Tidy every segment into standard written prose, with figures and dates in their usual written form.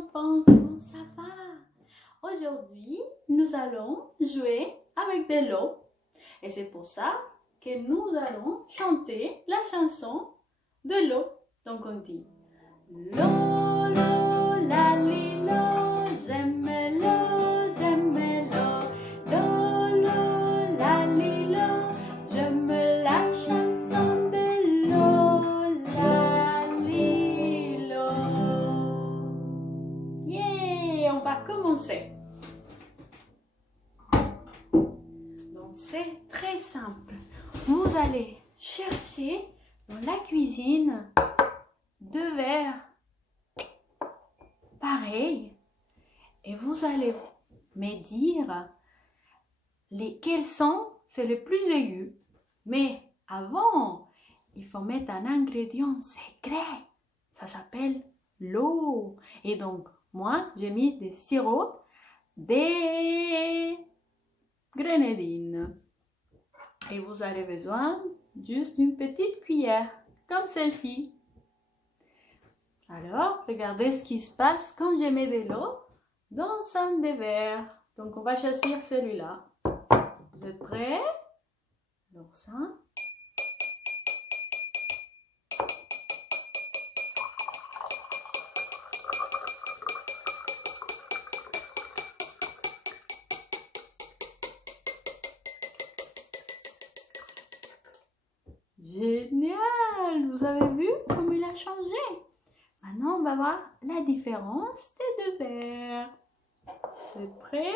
enfants, comment ça va? Aujourd'hui, nous allons jouer avec de l'eau. Et c'est pour ça que nous allons chanter la chanson de l'eau. Donc on dit l'eau, l'eau, la l'eau, j'aime l'eau, j'aime l'eau. L'eau, l'eau, la l'eau, j'aime la chanson de l'eau, la l'eau. Yeah, on va commencer. Donc c'est très simple. Vous allez chercher dans la cuisine deux verres pareils et vous allez me dire lesquels sont, c'est le plus aigu. Mais avant, il faut mettre un ingrédient secret. Ça s'appelle l'eau. Et donc, moi, j'ai mis des sirops, des grenadines. Et vous avez besoin juste d'une petite cuillère, comme celle-ci. Alors, regardez ce qui se passe quand je mets de l'eau dans un des verres. Donc, on va choisir celui-là. Vous êtes prêts? Alors, ça. Génial! Vous avez vu comme il a changé? Maintenant, on va voir la différence des deux verres. Vous êtes prêts?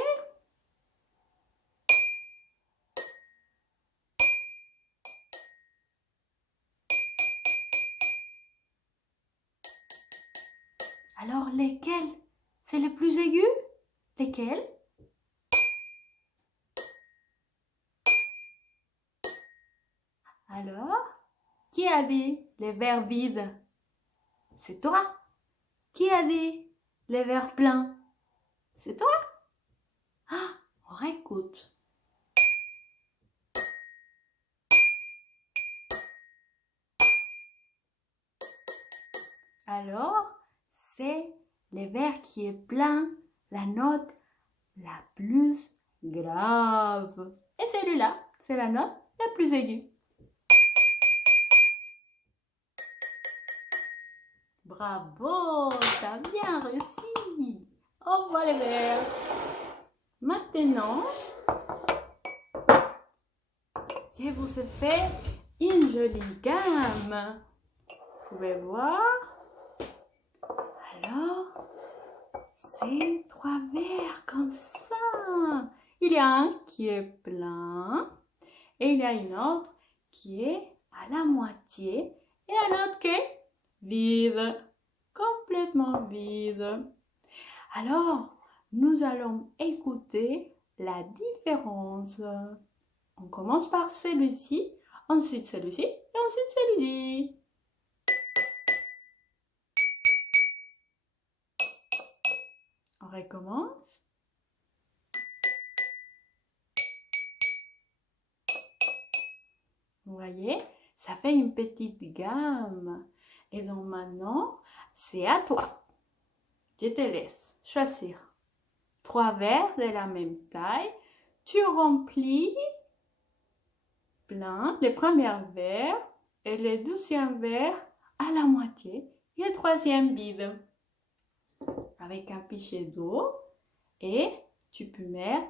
Alors, lesquels? C'est les plus aigus? Lesquels? Alors, qui a dit les verres vides? C'est toi. Qui a dit les verres pleins? C'est toi. Ah, on réécoute. Alors, c'est les verres qui est plein, la note la plus grave. Et celui-là, c'est la note la plus aiguë. Bravo, t'as bien réussi. Au revoir les verres. Maintenant, je vous ai fait une jolie gamme. Vous pouvez voir. Alors, c'est trois verres comme ça. Il y a un qui est plein et il y a une autre qui est à la moitié et un autre qui est vide, complètement vide. Alors, nous allons écouter la différence. On commence par celui-ci, ensuite celui-ci et ensuite celui-ci. On recommence. Vous voyez, ça fait une petite gamme. Et donc maintenant, c'est à toi. Je te laisse choisir trois verres de la même taille. Tu remplis plein les premiers verres et le deuxième verre à la moitié et le troisième vide. Avec un pichet d'eau et tu peux mettre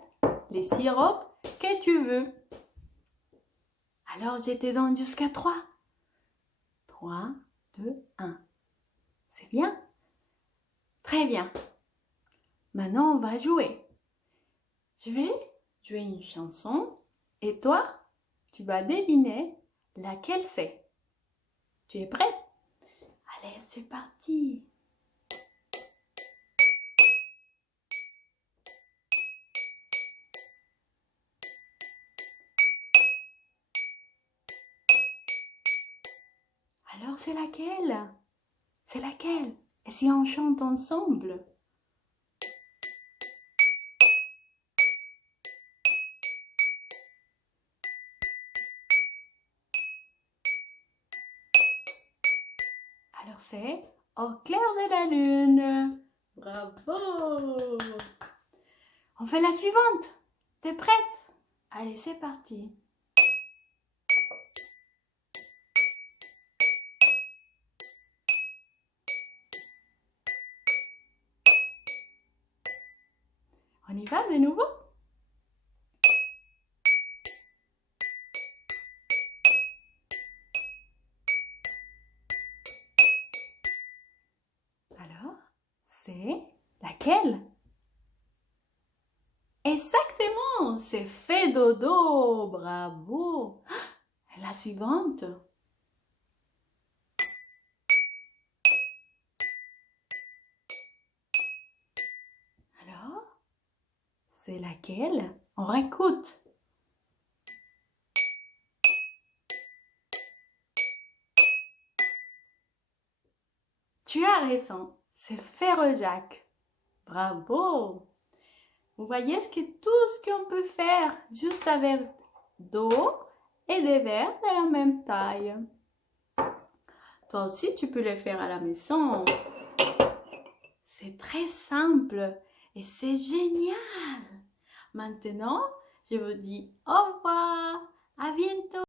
les sirops que tu veux. Alors, je te donne jusqu'à 3. 3, 2, 1. C'est bien? Très bien. Maintenant, on va jouer. Je vais jouer une chanson et toi, tu vas deviner laquelle c'est. Tu es prêt? Allez, c'est parti. Alors, c'est laquelle? C'est laquelle? Et si on chante ensemble? Alors, c'est Au clair de la lune. Bravo! On fait la suivante. T'es prête? Allez, c'est parti. On y va de nouveau? Alors, c'est laquelle? Exactement, c'est fait dodo. Bravo. La suivante. Alors, c'est laquelle? On réécoute. Tu as raison, c'est Férojac. Bravo. Vous voyez tout ce qu'on peut faire juste avec d'eau et des verres de la même taille. Toi aussi, tu peux le faire à la maison. C'est très simple et c'est génial. Maintenant, je vous dis au revoir. À bientôt.